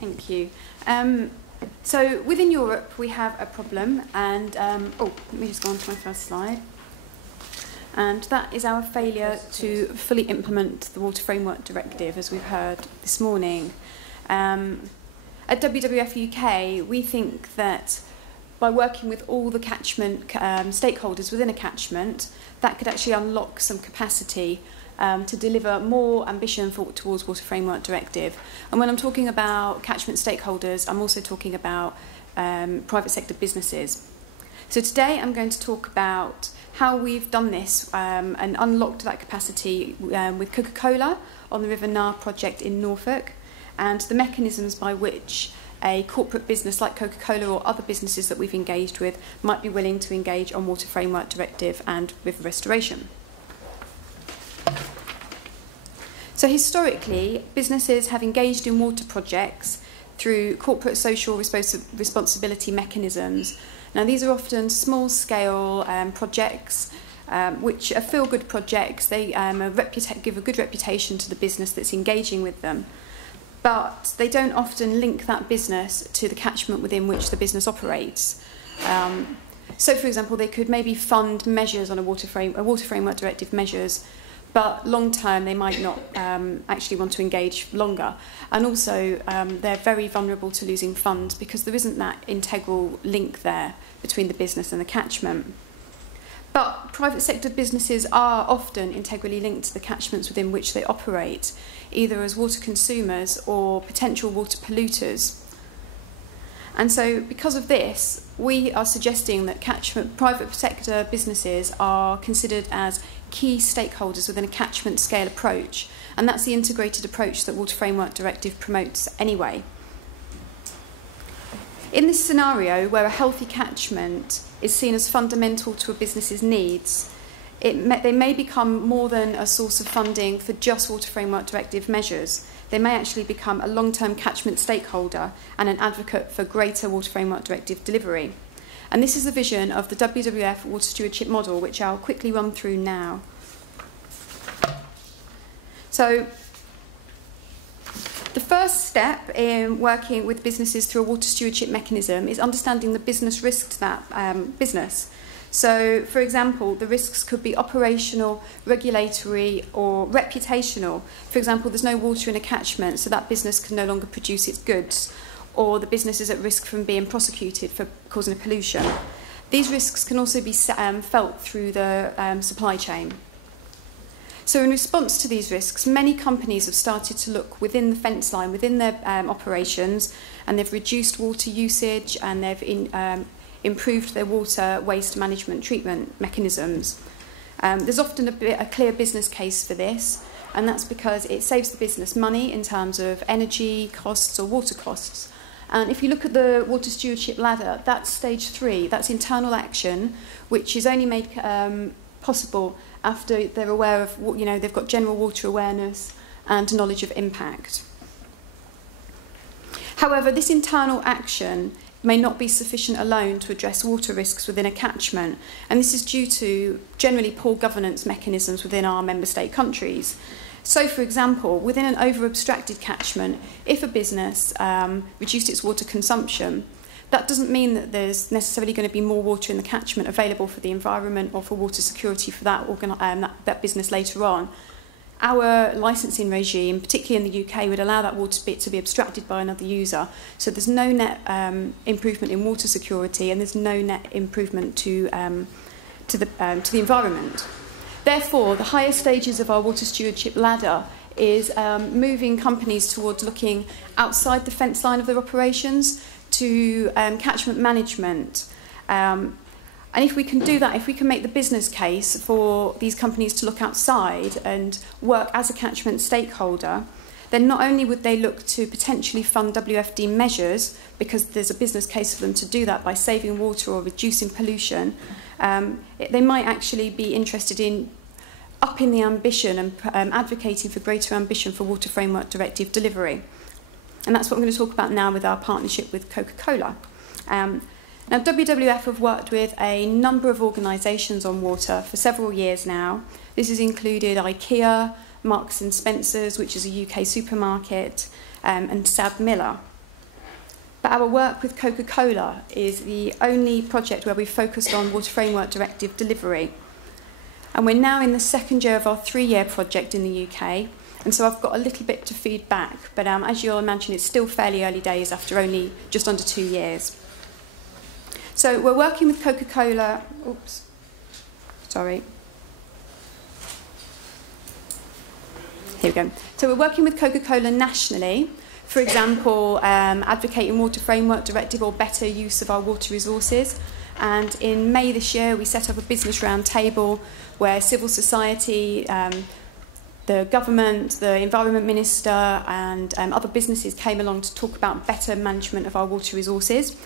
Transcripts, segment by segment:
Thank you. So within Europe, we have a problem, and let me just go on to my first slide. And that is our failure to fully implement the Water Framework Directive, as we've heard this morning. At WWF UK, we think that by working with all the catchment stakeholders within a catchment, that could actually unlock some capacity to deliver more ambition towards Water Framework Directive. And when I'm talking about catchment stakeholders, I'm also talking about private sector businesses. So today I'm going to talk about how we've done this and unlocked that capacity with Coca-Cola on the River Nar project in Norfolk, and the mechanisms by which a corporate business like Coca-Cola or other businesses that we've engaged with might be willing to engage on Water Framework Directive and river restoration. So historically, businesses have engaged in water projects through corporate social responsibility mechanisms. Now, these are often small-scale projects, which are feel-good projects. They give a good reputation to the business that's engaging with them, but they don't often link that business to the catchment within which the business operates. So, for example, they could maybe fund measures on a Water Framework Directive measures, but long-term they might not actually want to engage longer. And also they're very vulnerable to losing funds because there isn't that integral link there between the business and the catchment. But private sector businesses are often integrally linked to the catchments within which they operate, either as water consumers or potential water polluters. And so because of this, we are suggesting that private sector businesses are considered as key stakeholders within a catchment scale approach, and that's the integrated approach that Water Framework Directive promotes anyway. In this scenario, where a healthy catchment is seen as fundamental to a business's needs, they may become more than a source of funding for just Water Framework Directive measures. They may actually become a long-term catchment stakeholder and an advocate for greater Water Framework Directive delivery. And this is the vision of the WWF Water Stewardship Model, which I'll quickly run through now. So, the first step in working with businesses through a water stewardship mechanism is understanding the business risk to that business. So, for example, the risks could be operational, regulatory, or reputational. For example, there's no water in a catchment, so that business can no longer produce its goods, or the business is at risk from being prosecuted for causing a pollution. These risks can also be felt through the supply chain. So in response to these risks, many companies have started to look within the fence line, within their operations, and they've reduced water usage, and they've improved their water waste management treatment mechanisms. There's often a clear business case for this, and that's because it saves the business money in terms of energy costs or water costs. And if you look at the water stewardship ladder, that's stage 3, that's internal action, which is only made possible after they're aware of, they've got general water awareness and knowledge of impact. However, this internal action may not be sufficient alone to address water risks within a catchment, and this is due to generally poor governance mechanisms within our member state countries. So, for example, within an over-abstracted catchment, if a business reduced its water consumption, that doesn't mean that there's necessarily going to be more water in the catchment available for the environment or for water security for that business later on. Our licensing regime, particularly in the UK, would allow that water to be abstracted by another user. So there's no net improvement in water security, and there's no net improvement to the environment. Therefore, the higher stages of our water stewardship ladder is moving companies towards looking outside the fence line of their operations to catchment management. And if we can do that, if we can make the business case for these companies to look outside and work as a catchment stakeholder, then not only would they look to potentially fund WFD measures, because there's a business case for them to do that by saving water or reducing pollution, they might actually be interested in upping the ambition and advocating for greater ambition for Water Framework Directive delivery. And that's what I'm going to talk about now with our partnership with Coca-Cola. Now, WWF have worked with a number of organisations on water for several years now. This has included IKEA, Marks and Spencer's, which is a UK supermarket, and Sab Miller. But our work with Coca-Cola is the only project where we've focused on Water Framework Directive delivery. And we're now in the second year of our 3-year project in the UK. And so I've got a little bit to feed back. But as you'll imagine, it's still fairly early days after only just under 2 years. So we're working with Coca-Cola. Oops. Sorry. Here we go. So we're working with Coca-Cola nationally. For example, advocating Water Framework Directive or better use of our water resources. And in May this year, we set up a business roundtable where civil society, the government, the Environment Minister and other businesses came along to talk about better management of our water resources.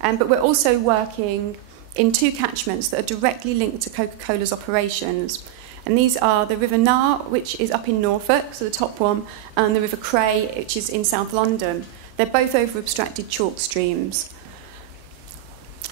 But we're also working in 2 catchments that are directly linked to Coca-Cola's operations. And these are the River Nar, which is up in Norfolk, so the top one, and the River Cray, which is in South London. They're both over-obstructed chalk streams.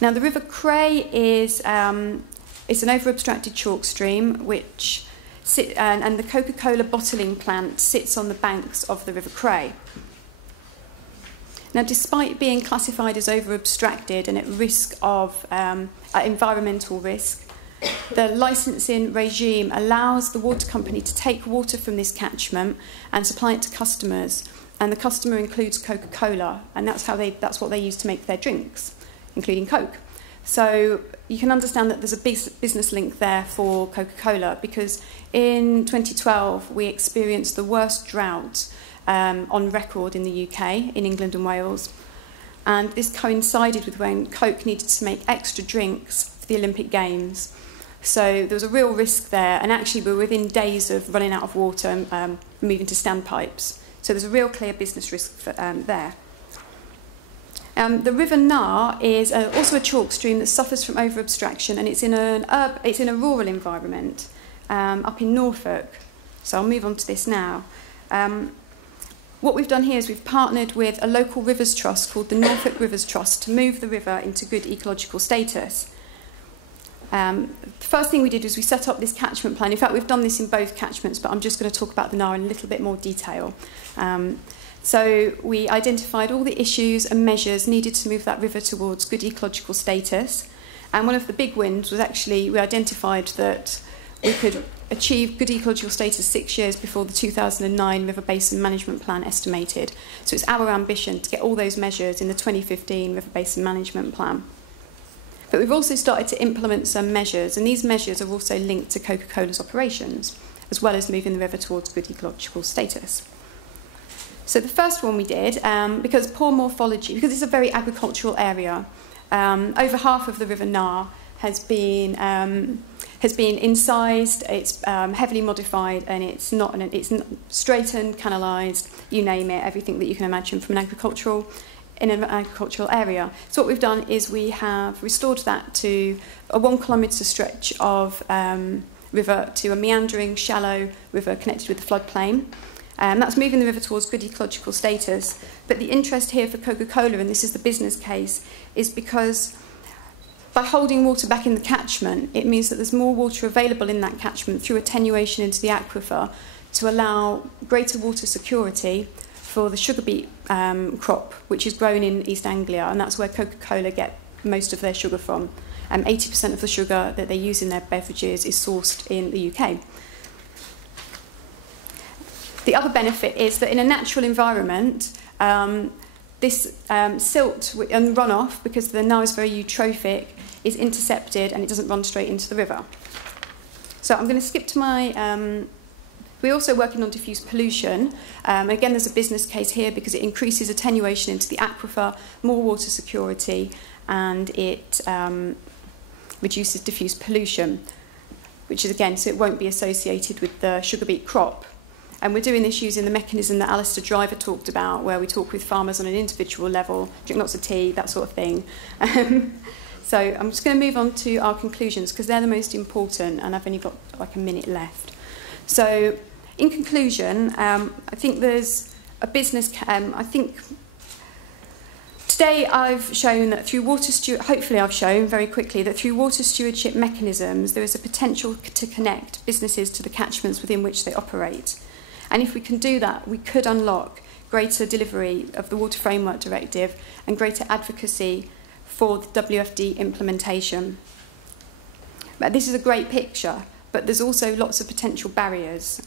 Now, the River Cray is it's an over-obstructed chalk stream, which and the Coca-Cola bottling plant sits on the banks of the River Cray. Now, despite being classified as over-obstructed and at risk of environmental risk, the licensing regime allows the water company to take water from this catchment and supply it to customers. And the customer includes Coca-Cola, and that's what they use to make their drinks, including Coke. So you can understand that there's a big business link there for Coca-Cola, because in 2012 we experienced the worst drought on record in the UK, in England and Wales. And this coincided with when Coke needed to make extra drinks for the Olympic Games. So there was a real risk there, and actually we were within days of running out of water and moving to standpipes. So there's a real clear business risk for, there. The River Nar is also a chalk stream that suffers from over-obstruction, and it's in a rural environment up in Norfolk. So I'll move on to this now. What we've done here is we've partnered with a local rivers trust called the Norfolk Rivers Trust to move the river into good ecological status. The first thing we did was we set up this catchment plan. In fact, we've done this in both catchments, but I'm just going to talk about the Nar in a little bit more detail. So we identified all the issues and measures needed to move that river towards good ecological status. And one of the big wins was actually we identified that we could achieve good ecological status 6 years before the 2009 River Basin Management Plan estimated. So it's our ambition to get all those measures in the 2015 River Basin Management Plan. But we've also started to implement some measures, and these measures are also linked to Coca-Cola's operations, as well as moving the river towards good ecological status. So the first one we did, because poor morphology, because it's a very agricultural area, over half of the River Nar has been incised, it's heavily modified, and it's not straightened, canalised, you name it, everything that you can imagine from an agricultural area. So what we've done is we have restored that to a 1 kilometre stretch of river, to a meandering, shallow river connected with the floodplain. That's moving the river towards good ecological status. But the interest here for Coca-Cola, and this is the business case, is because by holding water back in the catchment, it means that there's more water available in that catchment through attenuation into the aquifer to allow greater water security for the sugar beet crop, which is grown in East Anglia, and that's where Coca-Cola get most of their sugar from. 80% of the sugar that they use in their beverages is sourced in the UK. The other benefit is that in a natural environment, this silt and runoff, because the Nar is very eutrophic, is intercepted and it doesn't run straight into the river. So I'm going to skip to my... We're also working on diffuse pollution. Again, there's a business case here because it increases attenuation into the aquifer, more water security, and it reduces diffuse pollution, which is, again, so it won't be associated with the sugar beet crop. And we're doing this using the mechanism that Alistair Driver talked about, where we talk with farmers on an individual level, drink lots of tea, that sort of thing. So I'm just going to move on to our conclusions, because they're the most important, and I've only got like a minute left. So in conclusion, I think there's a business... I think today I've shown that through hopefully I've shown very quickly that through water stewardship mechanisms, there is a potential to connect businesses to the catchments within which they operate. And if we can do that, we could unlock greater delivery of the Water Framework Directive and greater advocacy for the WFD implementation. But this is a great picture, but there's also lots of potential barriers.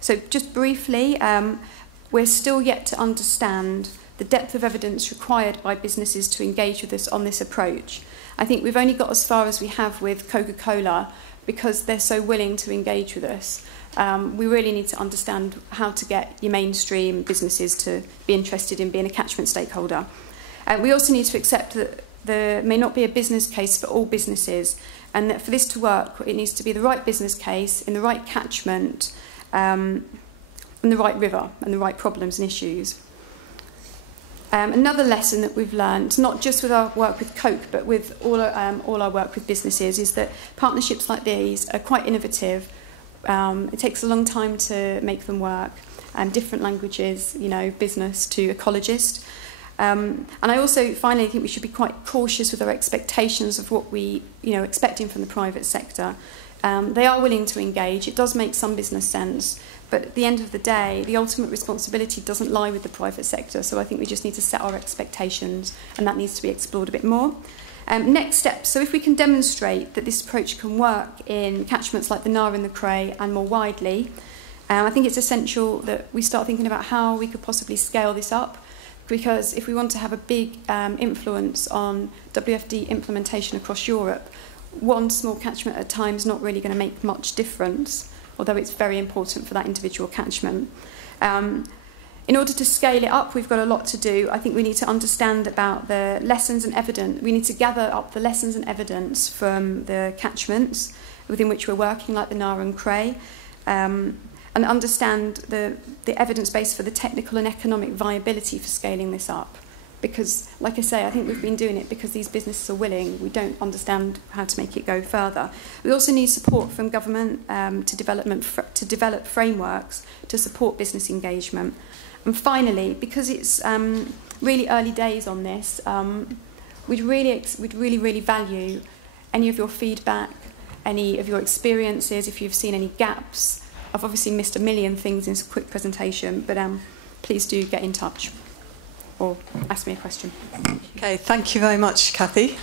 So just briefly, we're still yet to understand the depth of evidence required by businesses to engage with us on this approach. I think we've only got as far as we have with Coca-Cola because they're so willing to engage with us. We really need to understand how to get your mainstream businesses to be interested in being a catchment stakeholder. We also need to accept that there may not be a business case for all businesses, and that for this to work, it needs to be the right business case in the right catchment, and the right river, and the right problems and issues. Another lesson that we've learned, not just with our work with Coke, but with all our work with businesses, is that partnerships like these are quite innovative. It takes a long time to make them work. Different languages, you know, business to ecologist. And I also finally think we should be quite cautious with our expectations of what we, expecting from the private sector. They are willing to engage. It does make some business sense. But at the end of the day, the ultimate responsibility doesn't lie with the private sector. So I think we just need to set our expectations, and that needs to be explored a bit more. Next steps. So if we can demonstrate that this approach can work in catchments like the Nar and the Cray and more widely, I think it's essential that we start thinking about how we could possibly scale this up. Because if we want to have a big influence on WFD implementation across Europe, one small catchment at a time is not really going to make much difference, although it's very important for that individual catchment. In order to scale it up, we've got a lot to do. I think we need to understand about the lessons and evidence. We need to gather up the lessons and evidence from the catchments within which we're working, like the Nar and Cray, and understand the evidence base for the technical and economic viability for scaling this up. Because, like I say, I think we've been doing it because these businesses are willing. We don't understand how to make it go further. We also need support from government to develop frameworks to support business engagement. And finally, because it's really early days on this, we'd really value any of your feedback, any of your experiences, if you've seen any gaps. I've obviously missed a million things in this quick presentation, but please do get in touch or ask me a question. Okay, thank you very much, Kathy.